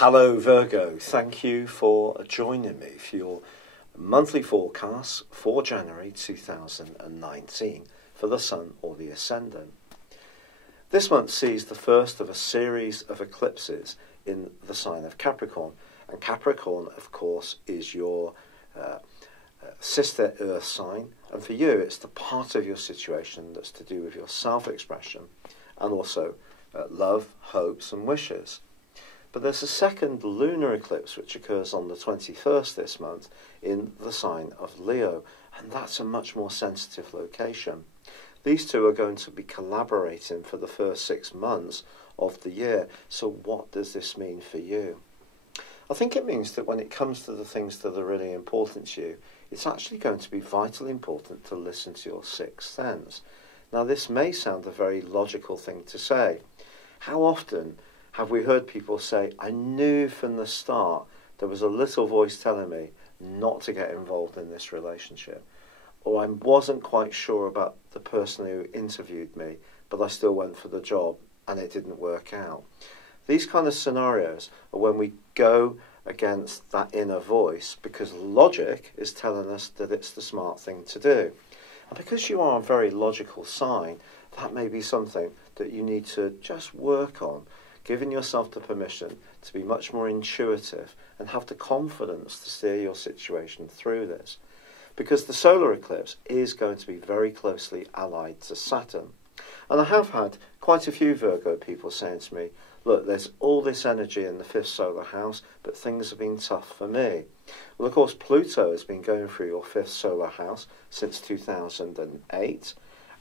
Hello Virgo, thank you for joining me for your monthly forecast for January 2019 for the Sun or the Ascendant. This month sees the first of a series of eclipses in the sign of Capricorn, and Capricorn of course is your sister earth sign, and for you it's the part of your situation that's to do with your self-expression and also love, hopes and wishes. But there's a second lunar eclipse which occurs on the 21st this month in the sign of Leo, and that's a much more sensitive location. These two are going to be collaborating for the first 6 months of the year. So what does this mean for you? I think it means that when it comes to the things that are really important to you, it's actually going to be vitally important to listen to your sixth sense. Now this may sound a very logical thing to say. How often have we heard people say, I knew from the start there was a little voice telling me not to get involved in this relationship, or I wasn't quite sure about the person who interviewed me, but I still went for the job and it didn't work out. These kind of scenarios are when we go against that inner voice because logic is telling us that it's the smart thing to do. And because you are a very logical sign, that may be something that you need to just work on, giving yourself the permission to be much more intuitive and have the confidence to steer your situation through this. Because the solar eclipse is going to be very closely allied to Saturn. And I have had quite a few Virgo people saying to me, look, there's all this energy in the 5th solar house, but things have been tough for me. Well, of course, Pluto has been going through your 5th solar house since 2008.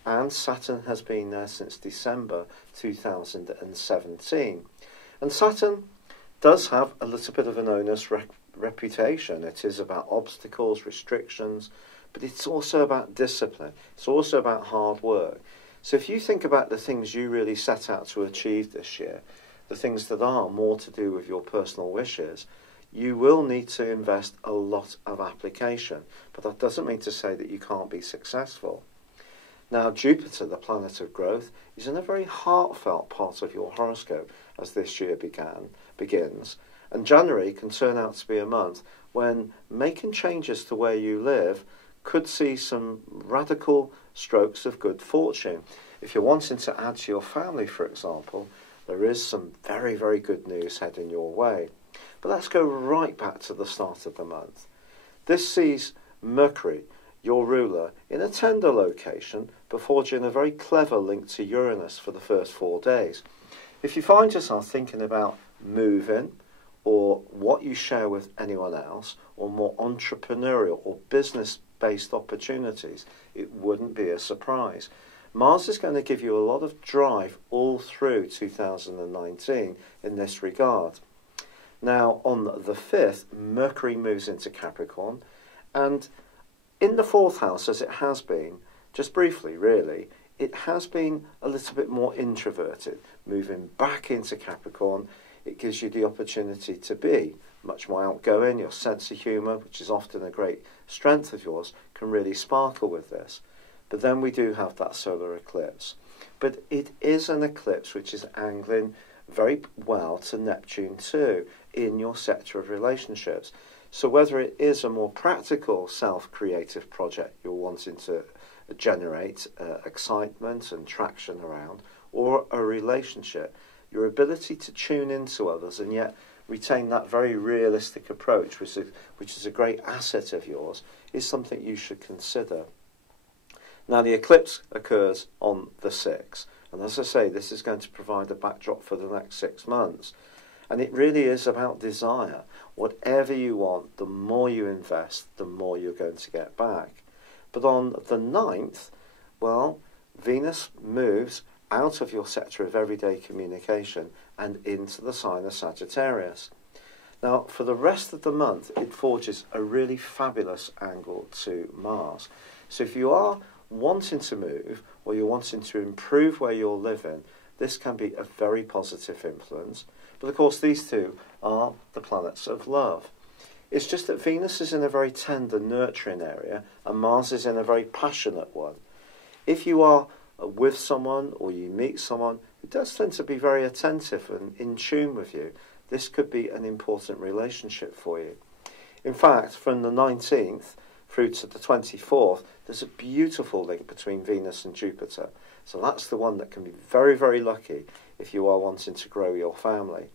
And Saturn has been there since December 2017. And Saturn does have a little bit of an onerous reputation. It is about obstacles, restrictions, but it's also about discipline. It's also about hard work. So if you think about the things you really set out to achieve this year, the things that are more to do with your personal wishes, you will need to invest a lot of application. But that doesn't mean to say that you can't be successful. Now, Jupiter, the planet of growth, is in a very heartfelt part of your horoscope as this year begins. And January can turn out to be a month when making changes to where you live could see some radical strokes of good fortune. If you're wanting to add to your family, for example, there is some very, very good news heading your way. But let's go right back to the start of the month. This sees Mercury, your ruler, in a tender location, but forging a very clever link to Uranus for the first 4 days. If you find yourself thinking about moving, or what you share with anyone else, or more entrepreneurial or business-based opportunities, it wouldn't be a surprise. Mars is going to give you a lot of drive all through 2019 in this regard. Now, on the 5th, Mercury moves into Capricorn, and in the 4th house, as it has been, just briefly really, it has been a little bit more introverted. Moving back into Capricorn, it gives you the opportunity to be much more outgoing. Your sense of humour, which is often a great strength of yours, can really sparkle with this. But then we do have that solar eclipse. But it is an eclipse which is angling very well to Neptune too in your sector of relationships. So whether it is a more practical self-creative project you're wanting to generate excitement and traction around, or a relationship, your ability to tune into others and yet retain that very realistic approach, which is a great asset of yours, is something you should consider. Now the eclipse occurs on the 6th, and as I say, this is going to provide a backdrop for the next 6 months. And it really is about desire. Whatever you want, the more you invest, the more you're going to get back. But on the 9th, well, Venus moves out of your sector of everyday communication and into the sign of Sagittarius. Now, for the rest of the month, it forges a really fabulous angle to Mars. So if you are wanting to move, or you're wanting to improve where you're living, this can be a very positive influence. But of course, these two are the planets of love. It's just that Venus is in a very tender, nurturing area, and Mars is in a very passionate one. If you are with someone, or you meet someone who does tend to be very attentive and in tune with you, this could be an important relationship for you. In fact, from the 19th through to the 24th, there's a beautiful link between Venus and Jupiter. So that's the one that can be very, very lucky if you are wanting to grow your family.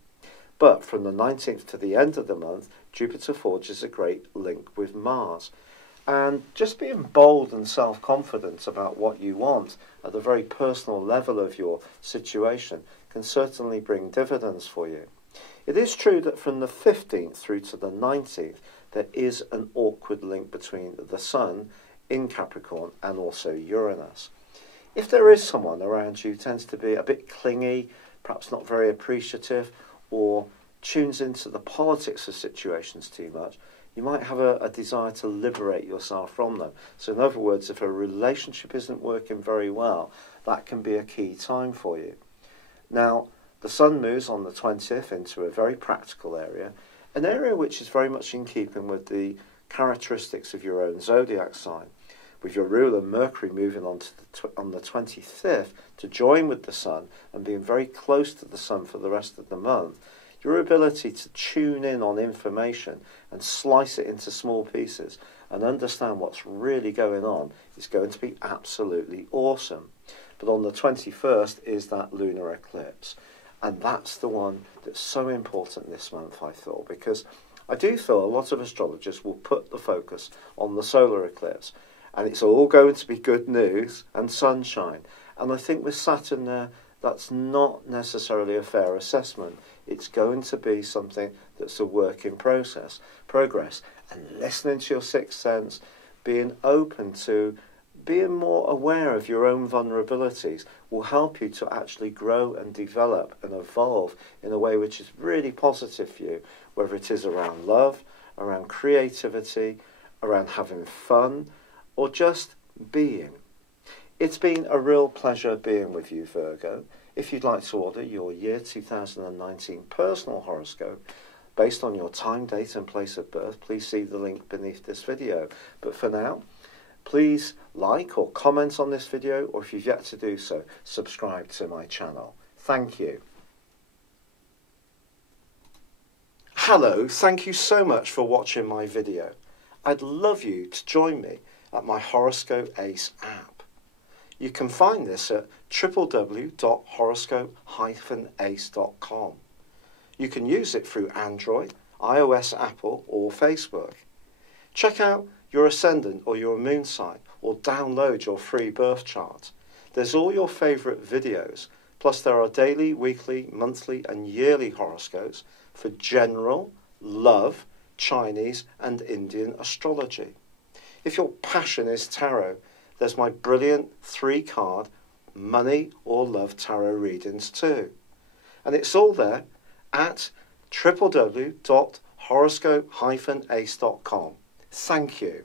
But from the 19th to the end of the month, Jupiter forges a great link with Mars. And just being bold and self-confident about what you want at the very personal level of your situation can certainly bring dividends for you. It is true that from the 15th through to the 19th, there is an awkward link between the Sun in Capricorn and also Uranus. If there is someone around you who tends to be a bit clingy, perhaps not very appreciative, or tunes into the politics of situations too much, you might have a desire to liberate yourself from them. So in other words, if a relationship isn't working very well, that can be a key time for you. Now, the Sun moves on the 20th into a very practical area, an area which is very much in keeping with the characteristics of your own zodiac sign. With your ruler Mercury moving on the 25th to join with the Sun and being very close to the Sun for the rest of the month, your ability to tune in on information and slice it into small pieces and understand what's really going on is going to be absolutely awesome. But on the 21st is that lunar eclipse. And that's the one that's so important this month, I feel, because I do feel a lot of astrologers will put the focus on the solar eclipse. And it's all going to be good news and sunshine. And I think with Saturn there, that's not necessarily a fair assessment. It's going to be something that's a work in progress. And listening to your sixth sense, being open to being more aware of your own vulnerabilities will help you to actually grow and develop and evolve in a way which is really positive for you, whether it is around love, around creativity, around having fun, or just being. It's been a real pleasure being with you, Virgo. If you'd like to order your year 2019 personal horoscope based on your time, date and place of birth, please see the link beneath this video. But for now, please like or comment on this video, or if you've yet to do so, subscribe to my channel. Thank you. Hello, thank you so much for watching my video. I'd love you to join me at my Horoscope Ace app. You can find this at www.horoscope-ace.com. You can use it through Android, iOS, Apple or Facebook. Check out your ascendant or your moon sign, or download your free birth chart. There's all your favourite videos, plus there are daily, weekly, monthly and yearly horoscopes for general, love, Chinese and Indian astrology. If your passion is tarot, there's my brilliant 3-card money or love tarot readings too. And it's all there at www.horoscope-ace.com. Thank you.